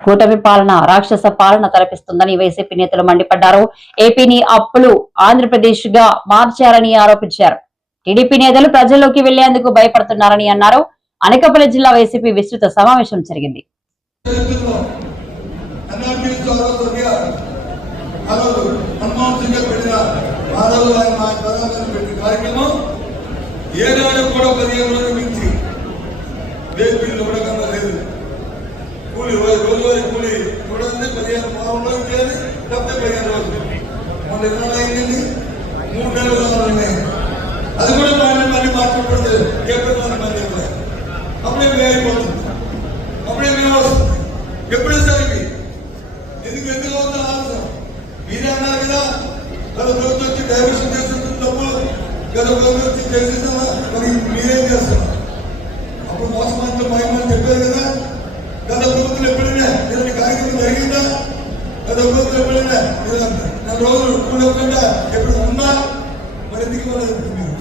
కూటమి పాలన రాక్షస పాలన తలపిస్తుందని వైసీపీ నేతలు మండిపడ్డారు. ఏపీని అప్పులు ఆంధ్రప్రదేశ్గా మార్చారని ఆరోపించారు. టీడీపీ నేతలు ప్రజల్లోకి వెళ్ళేందుకు భయపడుతున్నారని అన్నారు. అనకాపల్లి జిల్లా వైసీపీ విస్తృత సమావేశం జరిగింది. ఎన్ఆర్టీతో ఆ ఆ రోజు మన్మోహన్ సింగ్ గారు పెట్టిన ఆ రోజు ఆయన మా ప్రధానమంత్రి పెట్టిన కార్యక్రమం ఏనాడు కూడా పదిహేను రోజుల నుంచి లేదు బిల్లు కూడా లేదు కూలి రోజు రోజువారీ కూలి చూడండి పదిహేను వారం రోజులు చేయాలి లేకపోతే పదిహేను రోజులు మొన్న మూడు నెలలు ఉన్నాయి అది కూడా మళ్ళీ మళ్ళీ మార్చబడితే ఏప్రిల్ మంది మంది ఇవ్వాలి. అప్పుడే మీరు అయిపోతుంది అప్పుడే మేము వస్తుంది ఎప్పుడు ఇస్తారు ఇవి ఎందుకు ఎందుకు అవుతుంది ఆలస్యం మీరే అన్నారు కదా గత ప్రభుత్వం వచ్చి డైవర్షన్ చేస్తుంది డబ్బులు గత ప్రభుత్వం వచ్చి మరి మీరేం చేస్తున్నారు అప్పుడు మోసమంతా మహిమని చెప్పారు కదా. గత ప్రభుత్వం ఎప్పుడైనా ఏదైనా కార్యక్రమం జరిగిందా? గత ప్రభుత్వం ఎప్పుడైనా ఏదైనా రోజులు కూడకుండా ఎప్పుడు ఉందా? మరి ఎందుకు ఇవ్వలేదు మీరు?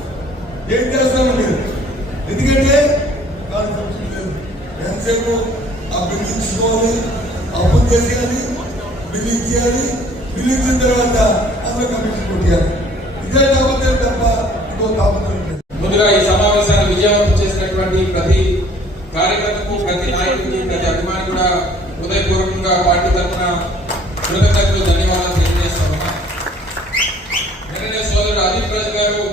ఏం చేస్తాము మీరు? ఎందుకంటే ఎంతసేపు ఆ బిల్లు ఇచ్చుకోవాలి అప్పు చేసేయాలి బిల్లు ఇచ్చేయాలి బిల్లు ఇచ్చిన తర్వాత అందులో కమిషన్ కొట్టేయాలి. ఇదే కాకపోతే తప్ప ముందుగా ఈ సమావేశాన్ని విజయవంతం చేసినటువంటి ప్రతి కార్యకర్తకు ప్రతి నాయకుడికి ప్రతి అభిమాని కూడా హృదయపూర్వకంగా పార్టీ తరఫున కృతజ్ఞతలు ధన్యవాదాలు తెలియజేస్తామన్నా నిన్ననే సోదరుడు అదీప్ రాజు గారు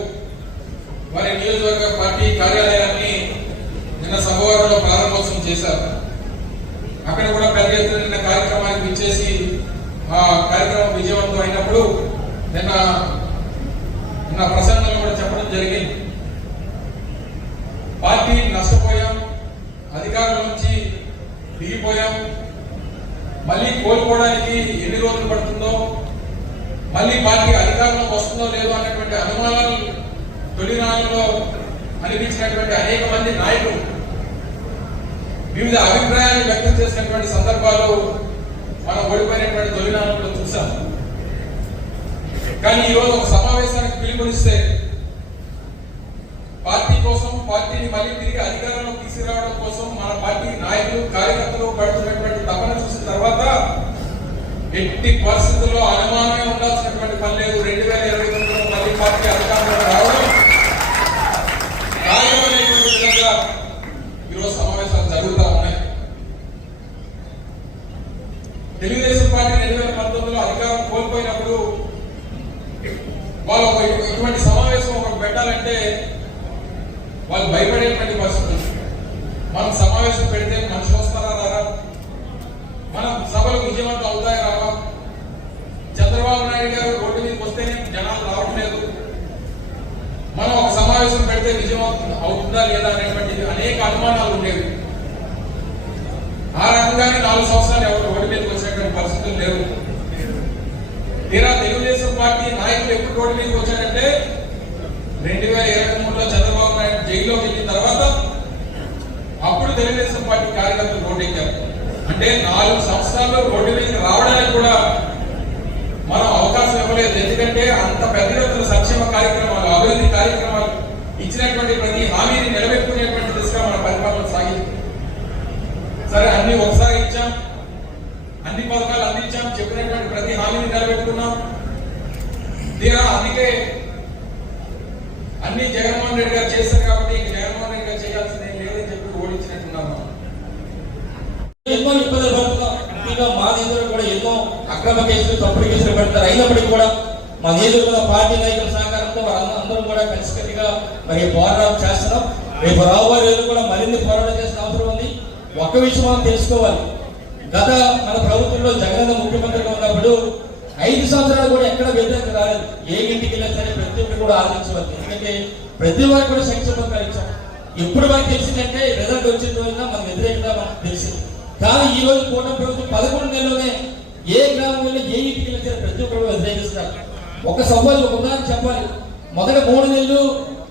వారి నియోజకవర్గ పార్టీ కార్యాలయాన్ని నిన్న సోమవారంలో ప్రారంభోత్సవం చేశారు. అక్కడ కూడా పెద్ద ఎత్తున నిన్న కార్యక్రమానికి ఇచ్చేసి ఆ కార్యక్రమం విజయవంతం అయినప్పుడు నిన్న నిన్న ప్రసంగంలో జరిగింది. పార్టీ నష్టపోయాం అధికారం నుంచి దిగిపోయాం. మళ్ళీ కోలుకోవడానికి ఎన్ని రోజులు పడుతుందో మళ్ళీ పార్టీ అధికారంలోకి వస్తుందో లేదో అనేటువంటి అనుమానాలు తొలినాళ్ళలో అనిపించినటువంటి అనేక మంది నాయకులు వివిధ అభిప్రాయాలు వ్యక్తం చేసినటువంటి సందర్భాలు మనం ఓడిపోయినటువంటి తొలినాళ్ళలో చూసాం కానీ ఈరోజు ఒక సమావేశానికి పిలుపునిస్తే పార్టీ కోసం పార్టీని మళ్ళీ తిరిగి అధికారంలో తీసుకురావడం కోసం మన పార్టీ నాయకులు కార్యకర్తలు పడుతున్నటువంటి తపన చూసిన తర్వాత ఎట్టి పరిస్థితుల్లో అనుమానమే ఉండాల్సినటువంటి పని లేదు. రెండు వేల ఇరవై తొమ్మిదిలో మళ్ళీ పార్టీ అధికారంలో రావడం వాళ్ళు భయపడేటువంటి పరిస్థితులు మనం సమావేశం పెడితే మనుషులు వస్తారా రారా? మనం సభలు విజయవంతం అవుతాయి రావా? చంద్రబాబు నాయుడు గారు రోడ్డు మీదకి వస్తేనే జనాలు రావట్లేదు. మనం ఒక సమావేశం పెడితే విజయవంతం అవుతుందా లేదా అనేటువంటి అనేక అనుమానాలు ఉండేవి. ఆ రకంగానే నాలుగు సంవత్సరాలు ఎవరు రోడ్డు మీదకి వచ్చేటువంటి పరిస్థితులు లేవు. తీరా తెలుగుదేశం పార్టీ నాయకులు ఎప్పుడు రోడ్డు మీదకి వచ్చారంటే రెండు వేల ఇరవై మూడులో చంద్రబాబు జైల్లోకి వెళ్ళిన తర్వాత అప్పుడు తెలుగుదేశం పార్టీ కార్యకర్తలు రోడ్డు ఎక్కారు అంటే నాలుగు సంవత్సరాల్లో రోడ్డు మీదకి రావడానికి కూడా మనం అవకాశం ఇవ్వలేదు. ఎందుకంటే అంత పెద్ద ఎత్తున సంక్షేమ కార్యక్రమాలు అభివృద్ధి కార్యక్రమాలు ఇచ్చినటువంటి ప్రతి హామీని నెరవేర్చుకునేటువంటి దిశగా మన పరిపాలన సాగింది. సరే అన్ని ఒకసారి ఇచ్చాం. అన్ని పథకాలు అందించాం. చెప్పినటువంటి ప్రతి హామీని నిలబెట్టుకున్నాం తీరా అందుకే అన్ని జగన్మోహన్ రెడ్డి గారు చేశారు కాబట్టి జగన్మోహన్ రెడ్డి గారు చేయాల్సింది లేదని చెప్పి ఓడించినట్టున్నాము ఎన్నో ఇబ్బందులు పడుతున్నాం. మా నిధులు కూడా ఎన్నో అక్రమ కేసులు తప్పుడు కేసులు పెడతారు. అయినప్పటికీ కూడా మా నిధులు పార్టీ నాయకుల సహకారంతో అందరం కూడా కలిసికట్టుగా మరి పోరాటం చేస్తున్నాం. రేపు రాబోయే రోజు కూడా మరిన్ని పోరాటం చేసిన అవసరం ఉంది. ఒక్క విషయం మనం తెలుసుకోవాలి. గత మన ప్రభుత్వంలో జగన్ ముఖ్యమంత్రిగా ఉన్నప్పుడు ఐదు సంవత్సరాలు కూడా ఎక్కడ వ్యతిరేకత రాలేదు. ఏ ఇంటికి వెళ్ళినా సరే ప్రతి ఒక్కరు కూడా ఆలోచించవచ్చు ఎందుకంటే ప్రతి వారికి కూడా సంక్షేమ కలిగించాం. ఎప్పుడు మనకు తెలిసిందంటే రిజల్ట్ వచ్చిన రోజున మన వ్యతిరేకత మనకు తెలిసింది. కానీ ఈ రోజు కూటమి ప్రభుత్వం పదకొండు నెలలోనే ఏ గ్రామంలో ఏ ఇంటికి వెళ్ళినా సరే ప్రతి ఒక్కరు వ్యతిరేకిస్తారు ఒక సవాల్ ఒక ఉదాహరణ చెప్పాలి. మొదట మూడు నెలలు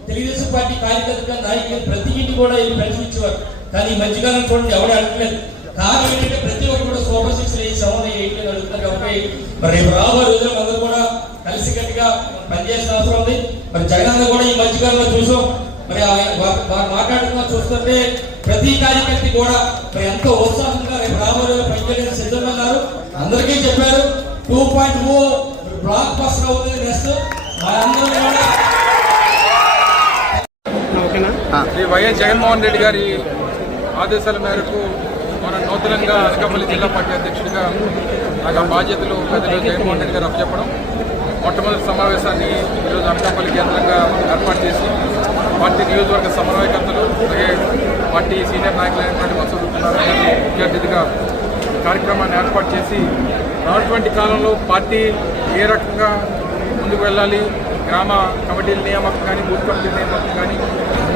తెలుగుదేశం పార్టీ కార్యకర్తగా నాయకులు ప్రతి ఇంటి కూడా ఈ పెన్షన్ ఇచ్చేవారు. కానీ ఈ మధ్యకాలం చూడండి ఎవరు అడగలేదు కారణం ఏంటంటే ప్రతి ఒక్కరు కూడా సూపర్ సిక్స్ ఈ సెవెన్ ఎయిట్ నడుస్తారు కాబట్టి మరి రేపు రాబోయే రోజుల్లో అందరూ కూడా కలిసి గట్టిగా పనిచేసిన అవసరం ఉంది. మరి జగన్ కూడా ఈ మధ్యకాలంలో చూసాం. మరి వారు మాట్లాడుతున్నా చూస్తుంటే ప్రతి కార్యకర్త కూడా మరి ఎంతో ఉత్సాహంగా రేపు రాబోయే పనిచేయడానికి సిద్ధంగా ఉన్నారు అందరికీ చెప్పారు. Two point O blockbuster అవుతుంది నెక్స్ట్. మనందరం కూడా శ్రీ వైఎస్ జగన్మోహన్ రెడ్డి గారి ఆదేశాల మేరకు మన నూతనంగా అనకాపల్లి జిల్లా పార్టీ అధ్యక్షుడిగా నాకు ఆ బాధ్యతలు పెద్దలు జగన్మోహన్ రెడ్డి గారు అప్పచెప్పడం. మొట్టమొదటి సమావేశాన్ని ఈరోజు అనకాపల్లి కేంద్రంగా ఏర్పాటు చేసి పార్టీ నియోజకవర్గ సమన్వయకర్తలు అలాగే పార్టీ సీనియర్ నాయకులైనటువంటి మసూద్ గారిని ముఖ్య అతిథిగా కార్యక్రమాన్ని ఏర్పాటు చేసి రానటువంటి కాలంలో పార్టీ ఏ రకంగా ముందుకు వెళ్ళాలి? గ్రామ కమిటీల నియామకం కానీ బూత్ కమిటీల నియామకం కానీ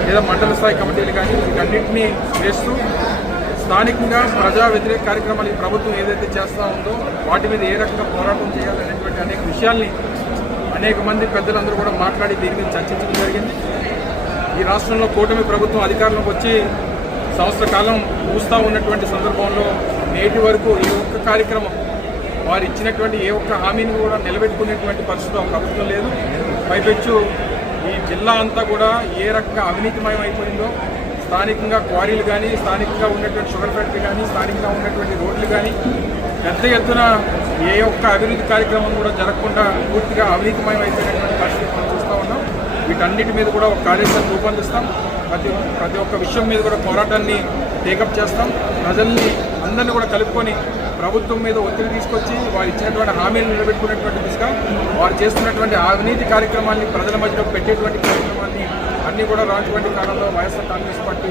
లేదా మండల స్థాయి కమిటీలు కానీ వీటన్నింటినీ వేస్తూ స్థానికంగా ప్రజా వ్యతిరేక కార్యక్రమాలు ఈ ప్రభుత్వం ఏదైతే చేస్తూ ఉందో వాటి మీద ఏ రకంగా పోరాటం చేయాలనేటువంటి అనేక విషయాల్ని అనేక మంది పెద్దలందరూ కూడా మాట్లాడి దీని మీద చర్చించడం జరిగింది. ఈ రాష్ట్రంలో కూటమి ప్రభుత్వం అధికారంలోకి వచ్చి సంవత్సర కాలం చూస్తూ ఉన్నటువంటి సందర్భంలో నేటి వరకు ఈ ఒక్క కార్యక్రమం వారు ఇచ్చినటువంటి ఏ ఒక్క హామీని కూడా నిలబెట్టుకునేటువంటి పరిస్థితి ప్రభుత్వం లేదు. పైపెచ్చు ఈ జిల్లా అంతా కూడా ఏ రకంగా అవినీతిమయం అయిపోయిందో స్థానికంగా క్వారీలు కానీ స్థానికంగా ఉన్నటువంటి షుగర్ ఫ్యాక్టరీ కానీ స్థానికంగా ఉన్నటువంటి రోడ్లు కానీ పెద్ద ఎత్తున ఏ ఒక్క అభివృద్ధి కార్యక్రమం కూడా జరగకుండా పూర్తిగా అవినీతిమయం అయిపోయినటువంటి పరిస్థితి మనం చూస్తూ ఉన్నాం. వీటన్నిటి మీద కూడా ఒక కార్యక్రమం రూపొందిస్తాం. ప్రతి ప్రతి ఒక్క విషయం మీద కూడా పోరాటాన్ని టేకప్ చేస్తాం. ప్రజల్ని అందరినీ కూడా కలుపుకొని ప్రభుత్వం మీద ఒత్తిడి తీసుకొచ్చి వారు ఇచ్చినటువంటి హామీలు నిలబెట్టుకునేటువంటి దిశగా వారు చేస్తున్నటువంటి అవినీతి కార్యక్రమాన్ని ప్రజల మధ్యలో పెట్టేటువంటి కార్యక్రమాన్ని అన్నీ కూడా రానటువంటి కాలంలో వైఎస్ఆర్ కాంగ్రెస్ పార్టీ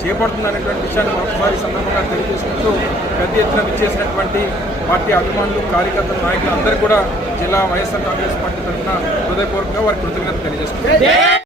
చేపడుతుందనేటువంటి విషయాన్ని మరొకసారి సందర్భంగా తెలియజేసుకుంటూ పెద్ద ఎత్తున విచ్చేసినటువంటి పార్టీ అభిమానులు కార్యకర్తలు నాయకులు అందరూ కూడా జిల్లా వైఎస్ఆర్ కాంగ్రెస్ పార్టీ తరఫున హృదయపూర్వకంగా వారి కృతజ్ఞత తెలియజేస్తున్నారు